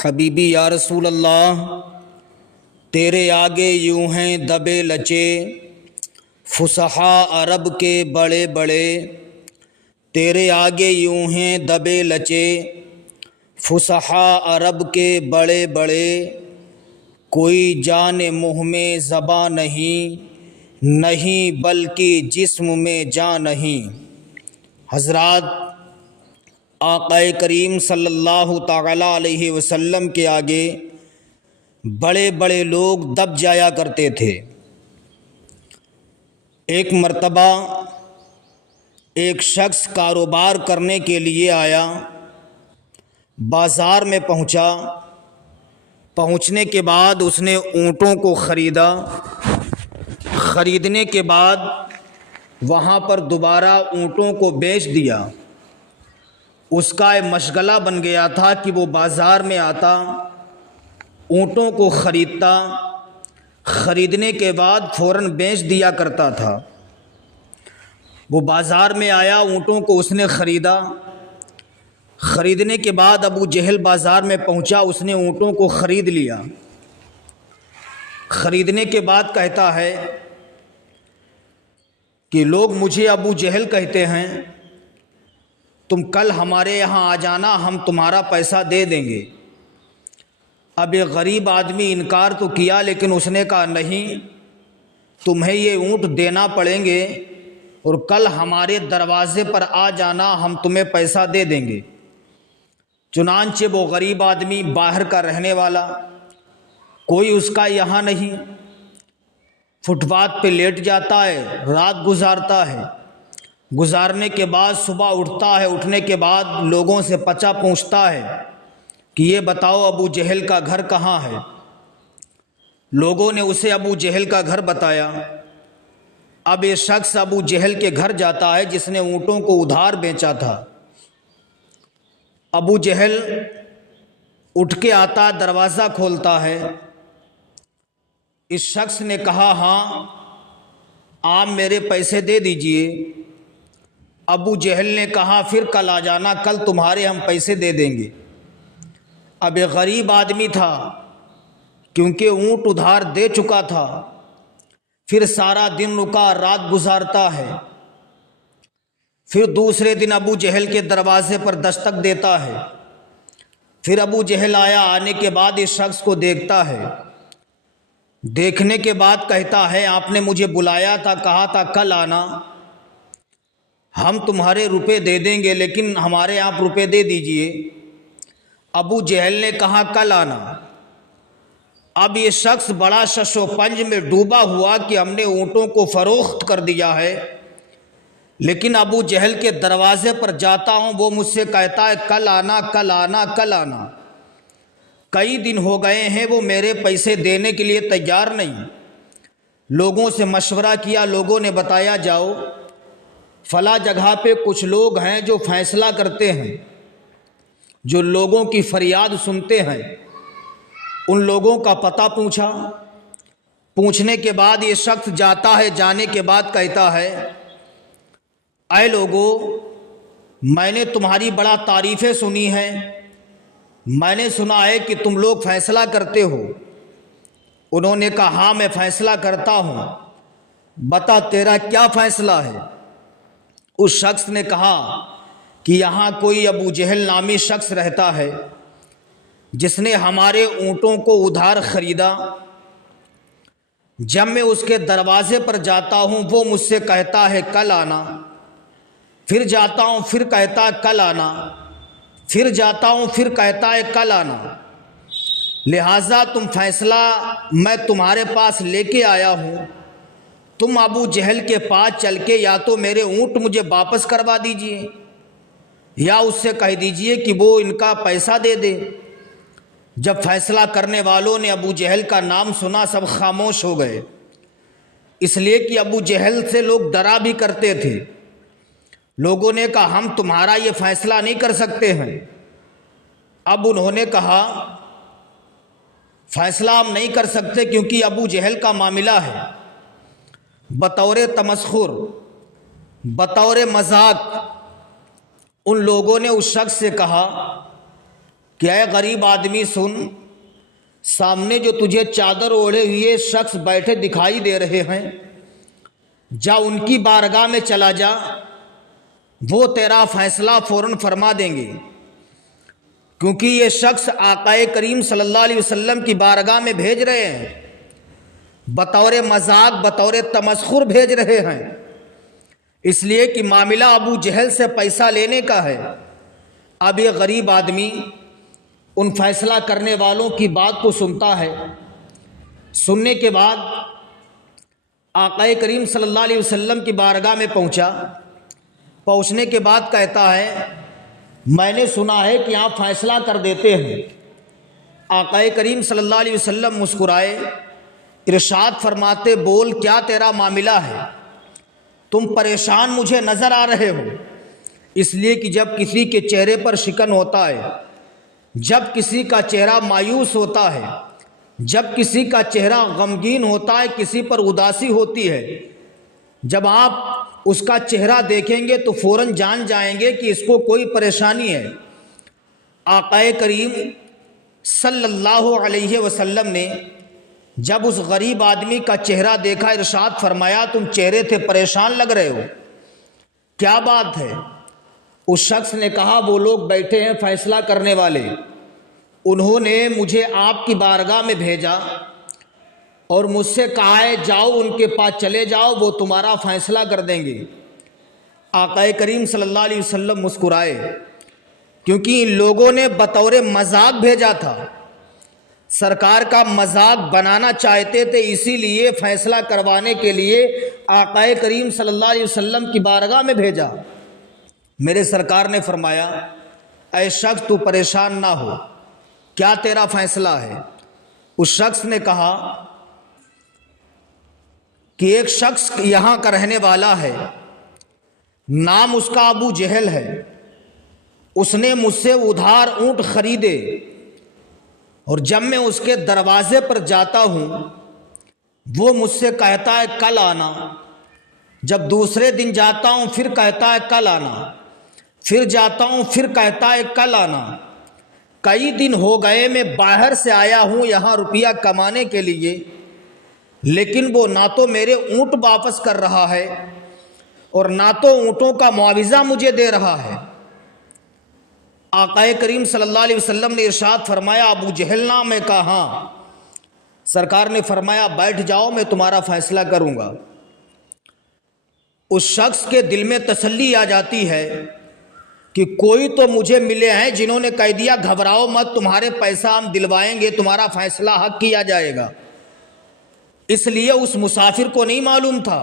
حبیبی یا رسول اللہ، تیرے آگے یوں ہیں دبے لچے فصحاء عرب کے بڑے بڑے، تیرے آگے یوں ہیں دبے لچے فصحاء عرب کے بڑے بڑے، کوئی جان منہ میں زباں نہیں بلکہ جسم میں جان نہیں۔ حضرات آقا کریم صلی اللہ تعالی علیہ وسلم کے آگے بڑے بڑے لوگ دب جایا کرتے تھے۔ ایک مرتبہ ایک شخص کاروبار کرنے کے لیے آیا، بازار میں پہنچنے کے بعد اس نے اونٹوں کو خریدا، خریدنے کے بعد وہاں پر دوبارہ اونٹوں کو بیچ دیا۔ اس کا ایک مشغلہ بن گیا تھا کہ وہ بازار میں آتا، اونٹوں کو خریدتا، خریدنے کے بعد فوراً بیچ دیا کرتا تھا۔ وہ بازار میں آیا، اونٹوں کو اس نے خریدا، خریدنے کے بعد ابو جہل بازار میں پہنچا، اس نے اونٹوں کو خرید لیا۔ خریدنے کے بعد کہتا ہے کہ لوگ مجھے ابو جہل کہتے ہیں، تم کل ہمارے یہاں آ جانا، ہم تمہارا پیسہ دے دیں گے۔ اب ایک غریب آدمی انکار تو کیا، لیکن اس نے کہا نہیں، تمہیں یہ اونٹ دینا پڑیں گے اور کل ہمارے دروازے پر آ جانا، ہم تمہیں پیسہ دے دیں گے۔ چنانچہ وہ غریب آدمی باہر کا رہنے والا، کوئی اس کا یہاں نہیں، فٹ پاتھ پہ لیٹ جاتا ہے، رات گزارتا ہے۔ گزارنے کے بعد صبح اٹھتا ہے، اٹھنے کے بعد لوگوں سے پچا پوچھتا ہے کہ یہ بتاؤ ابو جہل کا گھر کہاں ہے۔ لوگوں نے اسے ابو جہل کا گھر بتایا۔ اب یہ شخص ابو جہل کے گھر جاتا ہے جس نے اونٹوں کو ادھار بیچا تھا۔ ابو جہل اٹھ کے آتا، دروازہ کھولتا ہے۔ اس شخص نے کہا ہاں، آپ میرے پیسے دے دیجئے۔ ابو جہل نے کہا پھر کل آ جانا، کل تمہارے ہم پیسے دے دیں گے۔ اب ایک غریب آدمی تھا، کیونکہ اونٹ ادھار دے چکا تھا، پھر سارا دن رکا، رات گزارتا ہے۔ پھر دوسرے دن ابو جہل کے دروازے پر دستک دیتا ہے۔ پھر ابو جہل آیا، آنے کے بعد اس شخص کو دیکھتا ہے۔ دیکھنے کے بعد کہتا ہے آپ نے مجھے بلایا تھا، کہا تھا کل آنا، ہم تمہارے روپے دے دیں گے، لیکن ہمارے آپ روپے دے دیجئے۔ ابو جہل نے کہا کل آنا۔ اب یہ شخص بڑا شش و پنج میں ڈوبا ہوا کہ ہم نے اونٹوں کو فروخت کر دیا ہے، لیکن ابو جہل کے دروازے پر جاتا ہوں، وہ مجھ سے کہتا ہے کل آنا کل آنا کل آنا۔ کئی دن ہو گئے ہیں، وہ میرے پیسے دینے کے لیے تیار نہیں۔ لوگوں سے مشورہ کیا، لوگوں نے بتایا جاؤ فلاں جگہ پہ کچھ لوگ ہیں جو فیصلہ کرتے ہیں، جو لوگوں کی فریاد سنتے ہیں۔ ان لوگوں کا پتہ پوچھا، پوچھنے کے بعد یہ شخص جاتا ہے، جانے کے بعد کہتا ہے اے لوگو، میں نے تمہاری بڑا تعریفیں سنی ہیں، میں نے سنا ہے کہ تم لوگ فیصلہ کرتے ہو۔ انہوں نے کہا ہاں میں فیصلہ کرتا ہوں، بتا تیرا کیا فیصلہ ہے۔ اس شخص نے کہا کہ یہاں کوئی ابو جہل نامی شخص رہتا ہے جس نے ہمارے اونٹوں کو ادھار خریدا۔ جب میں اس کے دروازے پر جاتا ہوں، وہ مجھ سے کہتا ہے کل آنا، پھر جاتا ہوں، پھر کہتا ہے کل آنا، پھر جاتا ہوں، پھر کہتا ہے کل آنا۔ لہٰذا تم فیصلہ میں تمہارے پاس لے کے آیا ہوں، تم ابو جہل کے پاس چل کے یا تو میرے اونٹ مجھے واپس کروا دیجئے، یا اس سے کہہ دیجئے کہ وہ ان کا پیسہ دے دے۔ جب فیصلہ کرنے والوں نے ابو جہل کا نام سنا، سب خاموش ہو گئے، اس لیے کہ ابو جہل سے لوگ ڈرا بھی کرتے تھے۔ لوگوں نے کہا ہم تمہارا یہ فیصلہ نہیں کر سکتے ہیں۔ اب انہوں نے کہا فیصلہ ہم نہیں کر سکتے کیونکہ ابو جہل کا معاملہ ہے۔ بطور تمسخر، بطور مذاق ان لوگوں نے اس شخص سے کہا کہ اے غریب آدمی سن، سامنے جو تجھے چادر اوڑھے ہوئے شخص بیٹھے دکھائی دے رہے ہیں، جا ان کی بارگاہ میں چلا جا، وہ تیرا فیصلہ فوراً فرما دیں گے، کیونکہ یہ شخص آقا کریم صلی اللہ علیہ وسلم کی بارگاہ میں بھیج رہے ہیں، بطور مذاق بطور تمسخر بھیج رہے ہیں، اس لیے کہ معاملہ ابو جہل سے پیسہ لینے کا ہے۔ اب یہ غریب آدمی ان فیصلہ کرنے والوں کی بات کو سنتا ہے۔ سننے کے بعد آقا کریم صلی اللہ علیہ وسلم کی بارگاہ میں پہنچنے کے بعد کہتا ہے، میں نے سنا ہے کہ آپ فیصلہ کر دیتے ہیں۔ آقا کریم صلی اللہ علیہ وسلم مسکرائے، ارشاد فرماتے، بول کیا تیرا معاملہ ہے؟ تم پریشان مجھے نظر آ رہے ہو۔ اس لیے کہ جب کسی کے چہرے پر شکن ہوتا ہے، جب کسی کا چہرہ مایوس ہوتا ہے، جب کسی کا چہرہ غمگین ہوتا ہے، کسی پر اداسی ہوتی ہے، جب آپ اس کا چہرہ دیکھیں گے تو فوراً جان جائیں گے کہ اس کو کوئی پریشانی ہے۔ آقا کریم صلی اللہ علیہ وسلم نے جب اس غریب آدمی کا چہرہ دیکھا، ارشاد فرمایا، تم چہرے تھے پریشان لگ رہے ہو، کیا بات ہے؟ اس شخص نے کہا، وہ لوگ بیٹھے ہیں فیصلہ کرنے والے، انہوں نے مجھے آپ کی بارگاہ میں بھیجا اور مجھ سے کہا ہے جاؤ ان کے پاس چلے جاؤ، وہ تمہارا فیصلہ کر دیں گے۔ آقا کریم صلی اللہ علیہ وسلم مسکرائے، کیونکہ ان لوگوں نے بطور مذاق بھیجا تھا، سرکار کا مذاق بنانا چاہتے تھے، اسی لیے فیصلہ کروانے کے لیے آقا کریم صلی اللہ علیہ وسلم کی بارگاہ میں بھیجا۔ میرے سرکار نے فرمایا، اے شخص تو پریشان نہ ہو، کیا تیرا فیصلہ ہے؟ اس شخص نے کہا کہ ایک شخص یہاں کا رہنے والا ہے، نام اس کا ابو جہل ہے، اس نے مجھ سے ادھار اونٹ خریدے، اور جب میں اس کے دروازے پر جاتا ہوں وہ مجھ سے کہتا ہے کل آنا، جب دوسرے دن جاتا ہوں پھر کہتا ہے کل آنا، پھر جاتا ہوں پھر کہتا ہے کل آنا، کئی دن ہو گئے میں باہر سے آیا ہوں یہاں روپیہ کمانے کے لیے، لیکن وہ نہ تو میرے اونٹ واپس کر رہا ہے اور نہ تو اونٹوں کا معاوضہ مجھے دے رہا ہے۔ آقا کریم صلی اللہ علیہ وسلم نے ارشاد فرمایا، ابو جہل نام ہے؟ کہا ہاں۔ سرکار نے فرمایا، بیٹھ جاؤ، میں تمہارا فیصلہ کروں گا۔ اس شخص کے دل میں تسلی آ جاتی ہے کہ کوئی تو مجھے ملے ہیں جنہوں نے کہہ دیا گھبراؤ مت، تمہارے پیسہ ہم دلوائیں گے، تمہارا فیصلہ حق کیا جائے گا۔ اس لیے اس مسافر کو نہیں معلوم تھا،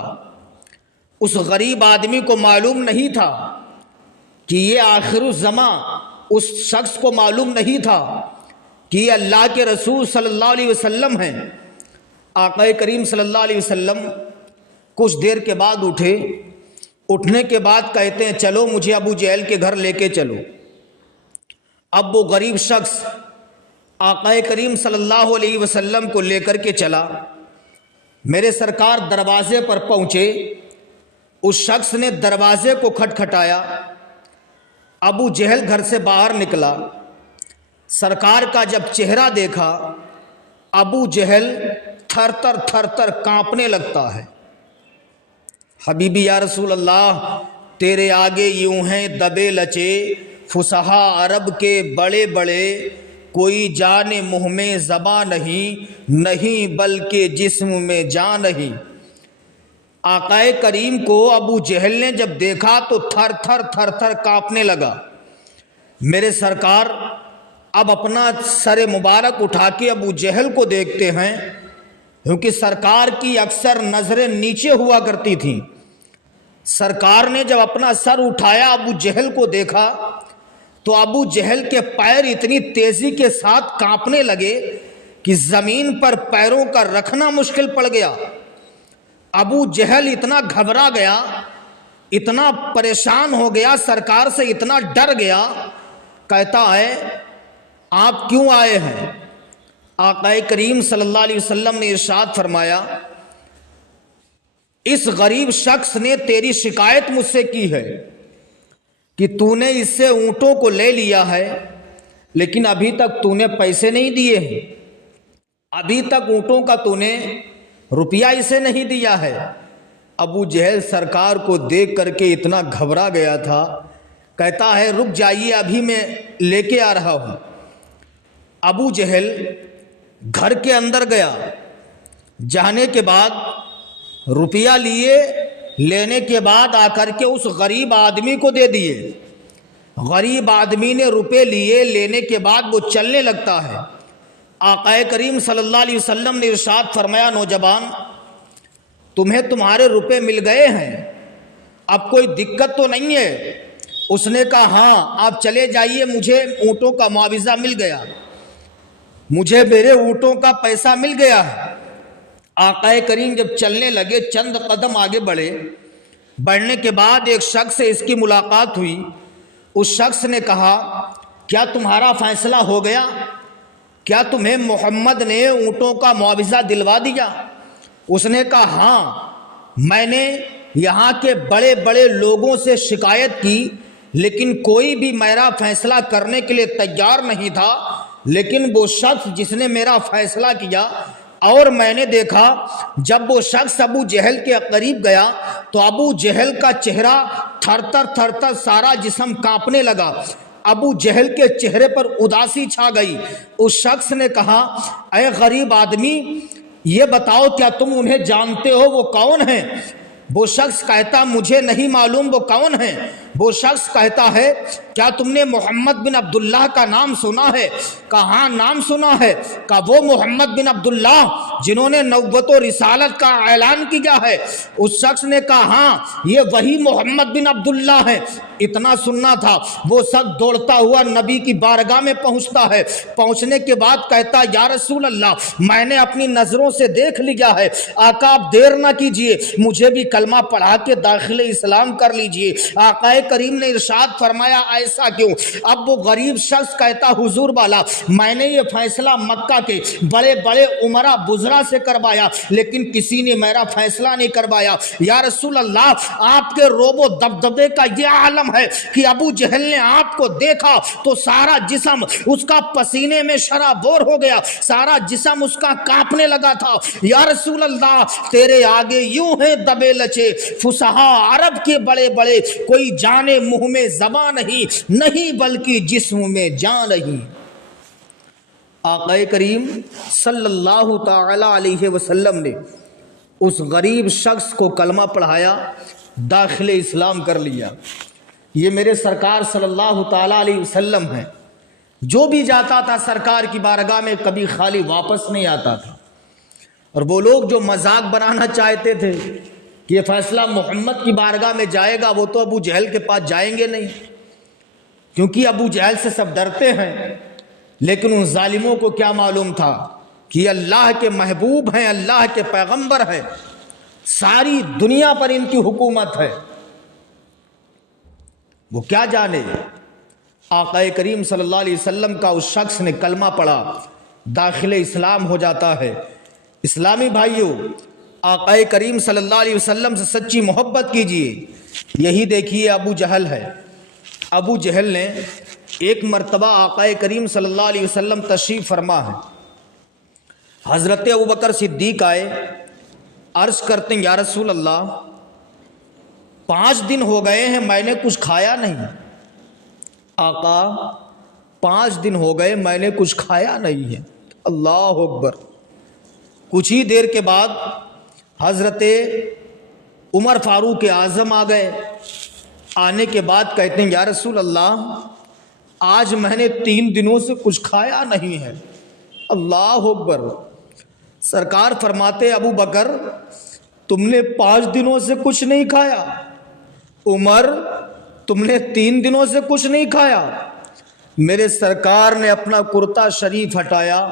اس غریب آدمی کو معلوم نہیں تھا کہ یہ آخر الزماں، اس شخص کو معلوم نہیں تھا کہ یہ اللہ کے رسول صلی اللہ علیہ وسلم ہیں۔ آقا کریم صلی اللہ علیہ وسلم کچھ دیر کے بعد اٹھے، اٹھنے کے بعد کہتے ہیں چلو مجھے ابو جہل کے گھر لے کے چلو۔ اب وہ غریب شخص آقا کریم صلی اللہ علیہ وسلم کو لے کر کے چلا۔ میرے سرکار دروازے پر پہنچے، اس شخص نے دروازے کو کھٹکھٹایا، ابو جہل گھر سے باہر نکلا، سرکار کا جب چہرہ دیکھا ابو جہل تھر تھر کانپنے لگتا ہے۔ حبیبی یا رسول اللہ، تیرے آگے یوں ہیں دبے لچے فصحا عرب کے بڑے بڑے، کوئی جان منہ میں زباں نہیں بلکہ جسم میں جان نہیں۔ آقا کریم کو ابو جہل نے جب دیکھا تو تھر تھر کانپنے لگا۔ میرے سرکار اب اپنا سر مبارک اٹھا کے ابو جہل کو دیکھتے ہیں، کیونکہ سرکار کی اکثر نظریں نیچے ہوا کرتی تھیں۔ سرکار نے جب اپنا سر اٹھایا ابو جہل کو دیکھا تو ابو جہل کے پیر اتنی تیزی کے ساتھ کانپنے لگے کہ زمین پر پیروں کا رکھنا مشکل پڑ گیا۔ ابو جہل اتنا گھبرا گیا، اتنا پریشان ہو گیا، سرکار سے اتنا ڈر گیا، کہتا ہے آپ کیوں آئے ہیں؟ آقا کریم صلی اللہ علیہ وسلم نے ارشاد فرمایا، اس غریب شخص نے تیری شکایت مجھ سے کی ہے کہ تو نے اس سے اونٹوں کو لے لیا ہے، لیکن ابھی تک تو نے پیسے نہیں دیے ہیں، ابھی تک اونٹوں کا تو نے روپیہ اسے نہیں دیا ہے۔ ابو جہل سرکار کو دیکھ کر کے اتنا گھبرا گیا تھا، کہتا ہے رک جائیے ابھی میں لے کے آ رہا ہوں۔ ابو جہل گھر کے اندر گیا، جانے کے بعد روپیہ لینے کے بعد آ کر کے اس غریب آدمی کو دے دیے۔ غریب آدمی نے روپے لینے کے بعد وہ چلنے لگتا ہے۔ آقا کریم صلی اللہ علیہ وسلم نے ارشاد فرمایا نوجوان تمہیں تمہارے روپے مل گئے ہیں، اب کوئی دقت تو نہیں ہے؟ اس نے کہا ہاں آپ چلے جائیے، مجھے اونٹوں کا معاوضہ مل گیا، مجھے میرے اونٹوں کا پیسہ مل گیا ہے۔ آقا کریم جب چلنے لگے، چند قدم آگے بڑھنے کے بعد ایک شخص سے اس کی ملاقات ہوئی۔ اس شخص نے کہا کیا تمہارا فیصلہ ہو گیا؟ کیا تمہیں محمد نے اونٹوں کا معاوضہ دلوا دیا؟ اس نے کہا ہاں، میں نے یہاں کے بڑے بڑے لوگوں سے شکایت کی لیکن کوئی بھی میرا فیصلہ کرنے کے لیے تیار نہیں تھا، لیکن وہ شخص جس نے میرا فیصلہ کیا، اور میں نے دیکھا جب وہ شخص ابو جہل کے قریب گیا تو ابو جہل کا چہرہ تھر تھر سارا جسم کانپنے لگا، ابو جہل کے چہرے پر اداسی چھا گئی۔ اس شخص نے کہا اے غریب آدمی یہ بتاؤ کیا تم انہیں جانتے ہو، وہ کون ہیں؟ وہ شخص کہتا مجھے نہیں معلوم وہ کون ہیں۔ وہ شخص کہتا ہے کیا تم نے محمد بن عبداللہ کا نام سنا ہے؟ کہا ہاں نام سنا ہے۔ کہا وہ محمد بن عبداللہ جنہوں نے نبوت و رسالت کا اعلان کیا ہے؟ اس شخص نے کہا ہاں یہ وہی محمد بن عبداللہ ہیں۔ اتنا سننا تھا، وہ شخص دوڑتا ہوا نبی کی بارگاہ میں پہنچتا ہے۔ پہنچنے کے بعد کہتا یا رسول اللہ میں نے اپنی نظروں سے دیکھ لیا ہے، آقا آپ دیر نہ کیجئے، مجھے بھی کلمہ پڑھا کے داخل اسلام کر لیجئے۔ آقا کریم نے ارشاد فرمایا ایسا کیوں؟ اب وہ غریب شخص کہتا حضور والا میں نے یہ فیصلہ مکہ کے بڑے بڑے عمرا بزرا سے کروایا لیکن کسی نے میرا فیصلہ نہیں کروایا۔ یا رسول اللہ آپ کے روب و دبدبے کا یہ عالم ہے کہ ابو جہل نے آپ کو دیکھا تو سارا جسم اس کا پسینے میں شرابور ہو گیا، سارا جسم اس کا کانپنے لگا تھا۔ یا رسول اللہ تیرے آگے یوں ہیں دبے لچے فصحا عرب کے بڑے بڑے، کوئی جانے منہ میں زبان نہیں بلکہ جسم میں جان نہیں۔ آقا کریم صلی اللہ تعالی علیہ وسلم نے اس غریب شخص کو کلمہ پڑھایا، داخل اسلام کر لیا۔ یہ میرے سرکار صلی اللہ تعالی علیہ وسلم ہیں، جو بھی جاتا تھا سرکار کی بارگاہ میں کبھی خالی واپس نہیں آتا تھا۔ اور وہ لوگ جو مذاق بنانا چاہتے تھے کہ یہ فیصلہ محمد کی بارگاہ میں جائے گا، وہ تو ابو جہل کے پاس جائیں گے نہیں، کیونکہ ابو جہل سے سب ڈرتے ہیں۔ لیکن ان ظالموں کو کیا معلوم تھا کہ یہ اللہ کے محبوب ہیں، اللہ کے پیغمبر ہیں، ساری دنیا پر ان کی حکومت ہے۔ وہ کیا جانے۔ آقا کریم صلی اللہ علیہ وسلم کا اس شخص نے کلمہ پڑھا، داخل اسلام ہو جاتا ہے۔ اسلامی بھائیوں، آقا کریم صلی اللہ علیہ وسلم سے سچی محبت کیجئے۔ یہی دیکھیے ابو جہل ہے۔ ابو جہل نے ایک مرتبہ آقا کریم صلی اللہ علیہ وسلم تشریف فرما ہے، حضرت ابوبکر صدیق آئے، عرض کرتے ہیں یا رسول اللہ 5 دن ہو گئے ہیں میں نے کچھ کھایا نہیں۔ آقا 5 دن ہو گئے میں نے کچھ کھایا نہیں ہے۔ اللہ اکبر۔ کچھ ہی دیر کے بعد حضرت عمر فاروق اعظم آ گئے۔ آنے کے بعد کہتے ہیں یا رسول اللہ آج میں نے 3 دنوں سے کچھ کھایا نہیں ہے۔ اللہ اکبر۔ سرکار فرماتے ابو بکر تم نے 5 دنوں سے کچھ نہیں کھایا، عمر تم نے 3 دنوں سے کچھ نہیں کھایا۔ میرے سرکار نے اپنا کرتا شریف ہٹایا،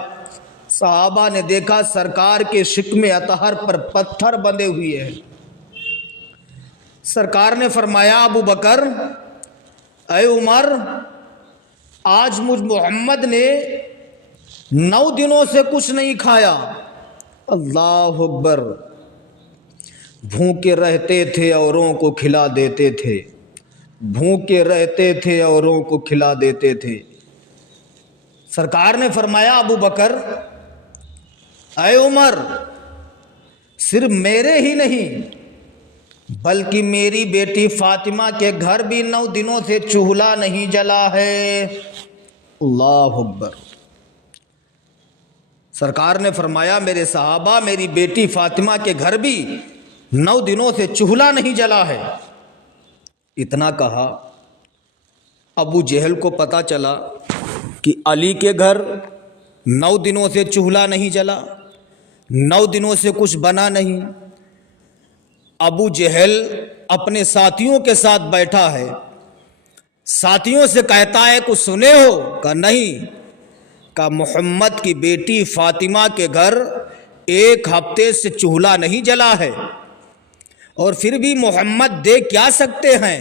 صحابہ نے دیکھا سرکار کے شکم اطہر پر پتھر بندھے ہوئے ہیں۔ سرکار نے فرمایا ابو بکر اے عمر آج مجھ محمد نے 9 دنوں سے کچھ نہیں کھایا۔ اللہ اکبر۔ بھوکے رہتے تھے اوروں کو کھلا دیتے تھے، بھوکے رہتے تھے اوروں کو کھلا دیتے تھے۔ سرکار نے فرمایا ابو بکر اے عمر، صرف میرے ہی نہیں بلکہ میری بیٹی فاطمہ کے گھر بھی 9 دنوں سے چولہا نہیں جلا ہے۔ اللہ اکبر۔ سرکار نے فرمایا میرے صحابہ، میری بیٹی فاطمہ کے گھر بھی 9 دنوں سے چولہا نہیں جلا ہے۔ اتنا کہا، ابو جہل کو پتا چلا کہ علی کے گھر 9 دنوں سے چولہا نہیں جلا، 9 دنوں سے کچھ بنا نہیں۔ ابو جہل اپنے ساتھیوں کے ساتھ بیٹھا ہے، ساتھیوں سے کہتا ہے کچھ سنے ہو؟ کہا نہیں۔ کہا محمد کی بیٹی فاطمہ کے گھر 1 ہفتے سے چولہا نہیں جلا ہے، اور پھر بھی محمد دے کیا سکتے ہیں؟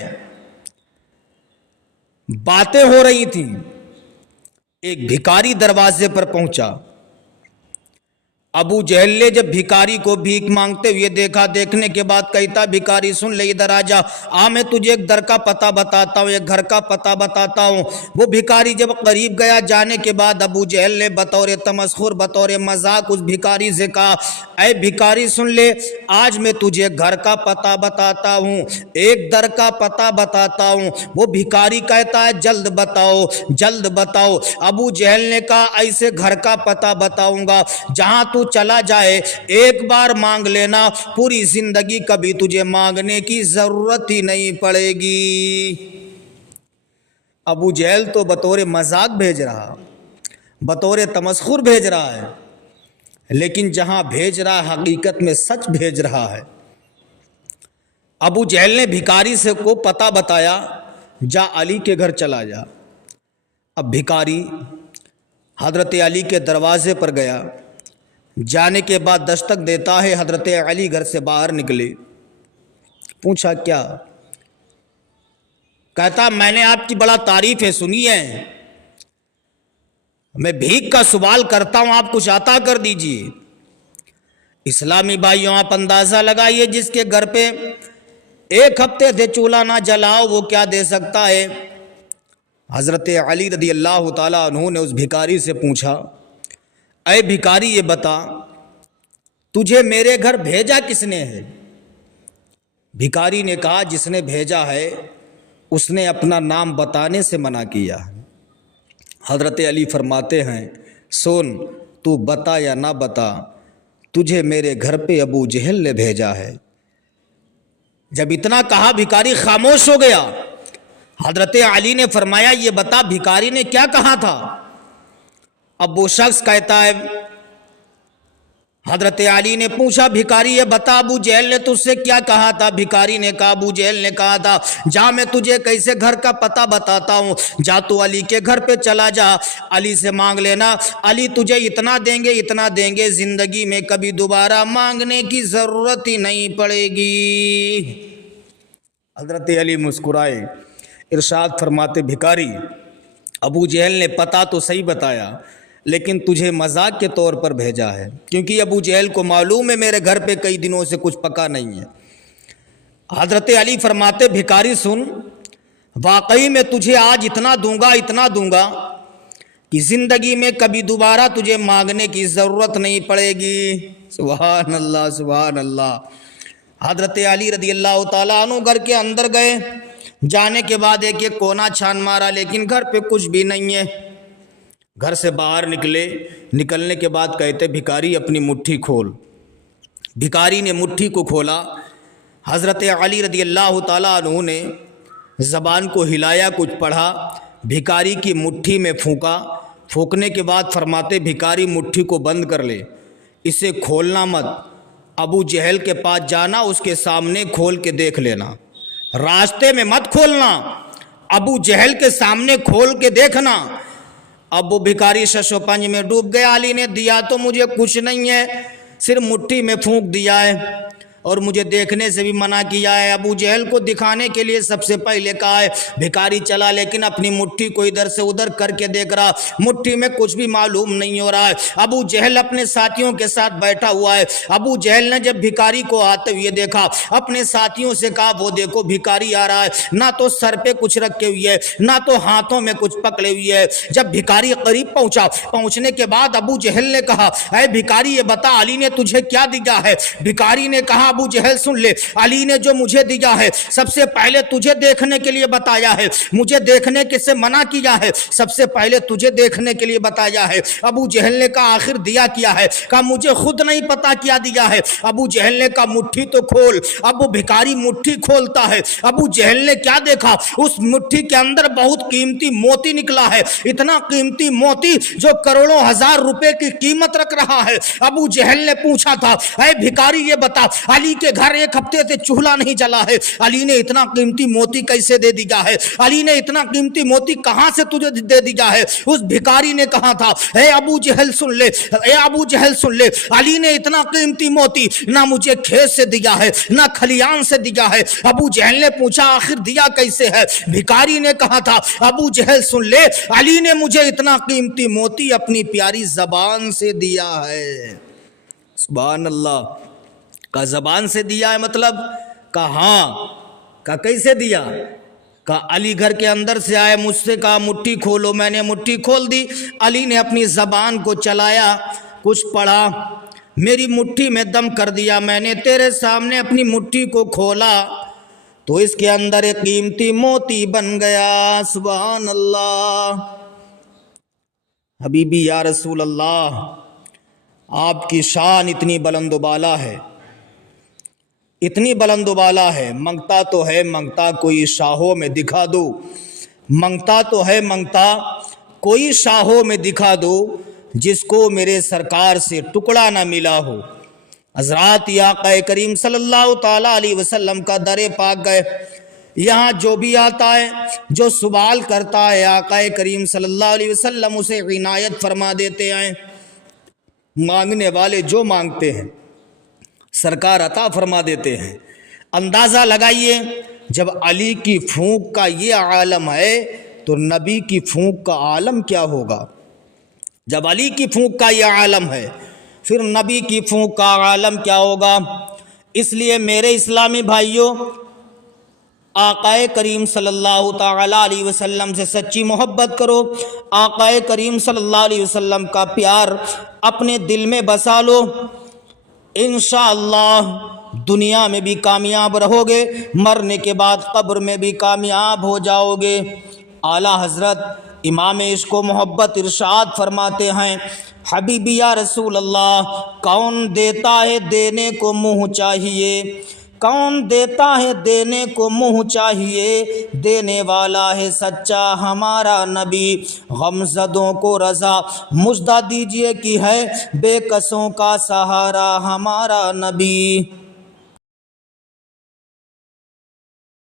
باتیں ہو رہی تھیں۔ ایک بھکاری دروازے پر پہنچا۔ ابو جہل نے جب بھکاری کو بھیک مانگتے ہوئے دیکھا، دیکھنے کے بعد کہتا بھکاری سن لے، ادھر آ جا، میں تجھے ایک در کا پتہ بتاتا ہوں، ایک گھر کا پتہ بتاتا ہوں۔ وہ بھکاری جب قریب گیا، جانے کے بعد ابو جہل نے بطور تمسخر، بطور مذاق اس بھکاری سے کہا، اے بھکاری سن لے، آج میں تجھے گھر کا پتہ بتاتا ہوں، ایک در کا پتہ بتاتا ہوں۔ وہ بھکاری کہتا ہے جلد بتاؤ، جلد بتاؤ۔ ابو جہل نے کہا ایسے گھر کا پتہ بتاؤں گا جہاں تو چلا جائے ایک بار مانگ لینا، پوری زندگی کبھی تجھے مانگنے کی ضرورت ہی نہیں پڑے گی۔ ابو جہل تو بطور مذاق بھیج رہا، بطور تمسخر بھیج رہا ہے، لیکن جہاں بھیج رہا حقیقت میں سچ بھیج رہا ہے۔ ابو جہل نے بھکاری سے کو پتہ بتایا، جا علی کے گھر چلا جا۔ اب بھکاری حضرت علی کے دروازے پر گیا، جانے کے بعد دستک دیتا ہے، حضرت علی گھر سے باہر نکلے۔ پوچھا کیا؟ کہتا میں نے آپ کی بڑا تعریفیں سنی ہے، میں بھیک کا سوال کرتا ہوں، آپ کچھ عطا کر دیجئے۔ اسلامی بھائیوں آپ اندازہ لگائیے، جس کے گھر پہ 1 ہفتے سے چولہا نہ جلاؤ وہ کیا دے سکتا ہے؟ حضرت علی رضی اللہ تعالیٰ عنہ نے اس بھکاری سے پوچھا، اے بھکاری یہ بتا تجھے میرے گھر بھیجا کس نے ہے؟ بھکاری نے کہا جس نے بھیجا ہے اس نے اپنا نام بتانے سے منع کیا۔ حضرت علی فرماتے ہیں سن، تو بتا یا نہ بتا، تجھے میرے گھر پہ ابو جہل نے بھیجا ہے۔ جب اتنا کہا بھکاری خاموش ہو گیا۔ حضرت علی نے فرمایا یہ بتا بھکاری نے کیا کہا تھا؟ اب وہ شخص کہتا ہے، حضرت علی نے پوچھا بھکاری یہ بتا ابو جہل نے تجھ سے کیا کہا تھا؟ بھکاری نے کہا ابو جہل نے کہا تھا جا میں تجھے کیسے گھر کا پتہ بتاتا ہوں، جا تو علی کے گھر پہ چلا جا، علی سے مانگ لینا، علی تجھے اتنا دیں گے، اتنا دیں گے، زندگی میں کبھی دوبارہ مانگنے کی ضرورت ہی نہیں پڑے گی۔ حضرت علی مسکرائے، ارشاد فرماتے بھکاری ابو جہل نے پتہ تو صحیح بتایا لیکن تجھے مذاق کے طور پر بھیجا ہے، کیونکہ ابو جہل کو معلوم ہے میرے گھر پہ کئی دنوں سے کچھ پکا نہیں ہے۔ حضرت علی فرماتے بھکاری سن، واقعی میں تجھے آج اتنا دوں گا، اتنا دوں گا کہ زندگی میں کبھی دوبارہ تجھے مانگنے کی ضرورت نہیں پڑے گی۔ سبحان اللہ، سبحان اللہ۔ حضرت علی رضی اللہ تعالیٰ عنہ گھر کے اندر گئے، جانے کے بعد ایک ایک کونا چھان مارا لیکن گھر پہ کچھ بھی نہیں ہے۔ گھر سے باہر نکلے، نکلنے کے بعد کہتے بھکاری اپنی مٹھی کھول۔ بھکاری نے مٹھی کو کھولا، حضرت علی رضی اللہ تعالیٰ عنہ نے زبان کو ہلایا، کچھ پڑھا، بھکاری کی مٹھی میں پھونکا، پھونکنے کے بعد فرماتے بھکاری مٹھی کو بند کر لے، اسے کھولنا مت، ابو جہل کے پاس جانا، اس کے سامنے کھول کے دیکھ لینا، راستے میں مت کھولنا، ابو جہل کے سامنے کھول کے دیکھنا۔ اب وہ بھکاری شش و پنج میں ڈوب گیا، علی نے دیا تو مجھے کچھ نہیں ہے، صرف مٹھی میں پھونک دیا ہے۔ اور مجھے دیکھنے سے بھی منع کیا ہے۔ ابو جہل کو دکھانے کے لیے سب سے پہلے کہا ہے بھکاری چلا، لیکن اپنی مٹھی کو ادھر سے ادھر کر کے دیکھ رہا، مٹھی میں کچھ بھی معلوم نہیں ہو رہا ہے۔ ابو جہل اپنے ساتھیوں کے ساتھ بیٹھا ہوا ہے۔ ابو جہل نے جب بھکاری کو آتے ہوئے دیکھا، اپنے ساتھیوں سے کہا وہ دیکھو بھکاری آ رہا ہے، نہ تو سر پہ کچھ رکھے ہوئے ہے، نہ تو ہاتھوں میں کچھ پکڑے ہوئے ہے۔ جب بھکاری قریب پہنچا، پہنچنے کے بعد ابو جہل نے کہا اے بھکاری یہ بتا علی نے تجھے کیا دیا ہے؟ بھکاری نے کہا ابو جہل سن لے، علی نے جو مجھے دیا ہے سب سے پہلے تجھے دیکھنے کے لیے بتایا ہے، مجھے دیکھنے کے سے منع کیا ہے، سب سے پہلے تجھے دیکھنے کے لیے بتایا ہے۔ ابو جہل نے کہا آخر دیا کیا ہے؟ کہا مجھے خود نہیں پتا کیا دیا ہے۔ ابو جہل نے کہا مٹھی تو کھول۔ اب وہ بھکاری مٹھی کھولتا ہے، ابو جہل نے کیا دیکھا؟ اس مٹھی کے اندر بہت قیمتی موتی نکلا ہے، اتنا قیمتی موتی جو کروڑوں ہزار روپے کی قیمت رکھ رہا ہے۔ ابو جہل نے پوچھا تھا اے بھکاری یہ بتا علی کے گھر ایک ہفتے سے چولہا نہیں جلا ہے، علی نے اتنا قیمتی موتی کیسے دے دیا ہے؟ علی نے اتنا قیمتی موتی کہاں سے تجھے دے دیا ہے؟ اس بھکاری نے کہا تھا اے ابو جہل سن لے، اے ابو جہل سن لے، علی نے اتنا قیمتی موتی نہ مجھے کھیت سے دیا ہے نہ کھلیان سے دیا ہے۔ ابو جہل نے پوچھا آخر دیا کیسے ہے؟ بھکاری نے کہا تھا ابو جہل سن لے، علی نے مجھے اتنا قیمتی موتی اپنی پیاری زبان سے دیا ہے۔ سبحان اللہ۔ کا زبان سے دیا ہے مطلب؟ کہا ہاں۔ کا کیسے دیا؟ کہا علی گھر کے اندر سے آئے، مجھ سے کہا مٹھی کھولو، میں نے مٹھی کھول دی، علی نے اپنی زبان کو چلایا، کچھ پڑھا، میری مٹھی میں دم کر دیا، میں نے تیرے سامنے اپنی مٹھی کو کھولا تو اس کے اندر ایک قیمتی موتی بن گیا۔ سبحان اللہ۔ حبیبی یا رسول اللہ، آپ کی شان اتنی بلند و بالا ہے، اتنی بلند و بالا ہے، منگتا تو ہے منگتا کوئی شاہوں میں دکھا دو، منگتا تو ہے منگتا کوئی شاہوں میں دکھا دو، جس کو میرے سرکار سے ٹکڑا نہ ملا ہو۔ حضرات آقا کریم صلی اللہ تعالیٰ علیہ وسلم کا در پاک گئے، یہاں جو بھی آتا ہے، جو سوال کرتا ہے، آقا کریم صلی اللہ علیہ وسلم اسے عنایت فرما دیتے ہیں۔ مانگنے والے جو مانگتے ہیں سرکار عطا فرما دیتے ہیں۔ اندازہ لگائیے جب علی کی پھونک کا یہ عالم ہے تو نبی کی پھونک کا عالم کیا ہوگا؟ جب علی کی پھونک کا یہ عالم ہے پھر نبی کی پھونک کا عالم کیا ہوگا؟ اس لیے میرے اسلامی بھائیوں، آقا کریم صلی اللہ تعالیٰ علیہ وسلم سے سچی محبت کرو، آقا کریم صلی اللہ علیہ وسلم کا پیار اپنے دل میں بسا لو، انشاءاللہ دنیا میں بھی کامیاب رہو گے، مرنے کے بعد قبر میں بھی کامیاب ہو جاؤ گے۔ اعلیٰ حضرت امام عشق و محبت ارشاد فرماتے ہیں حبیبی یا رسول اللہ، کون دیتا ہے دینے کو منہ چاہیے، کون دیتا ہے دینے کو منہ چاہیے، دینے والا ہے سچا ہمارا نبی، غمزدوں کو رضا مژدہ دیجئے کہ ہے بے کسوں کا سہارا ہمارا نبی۔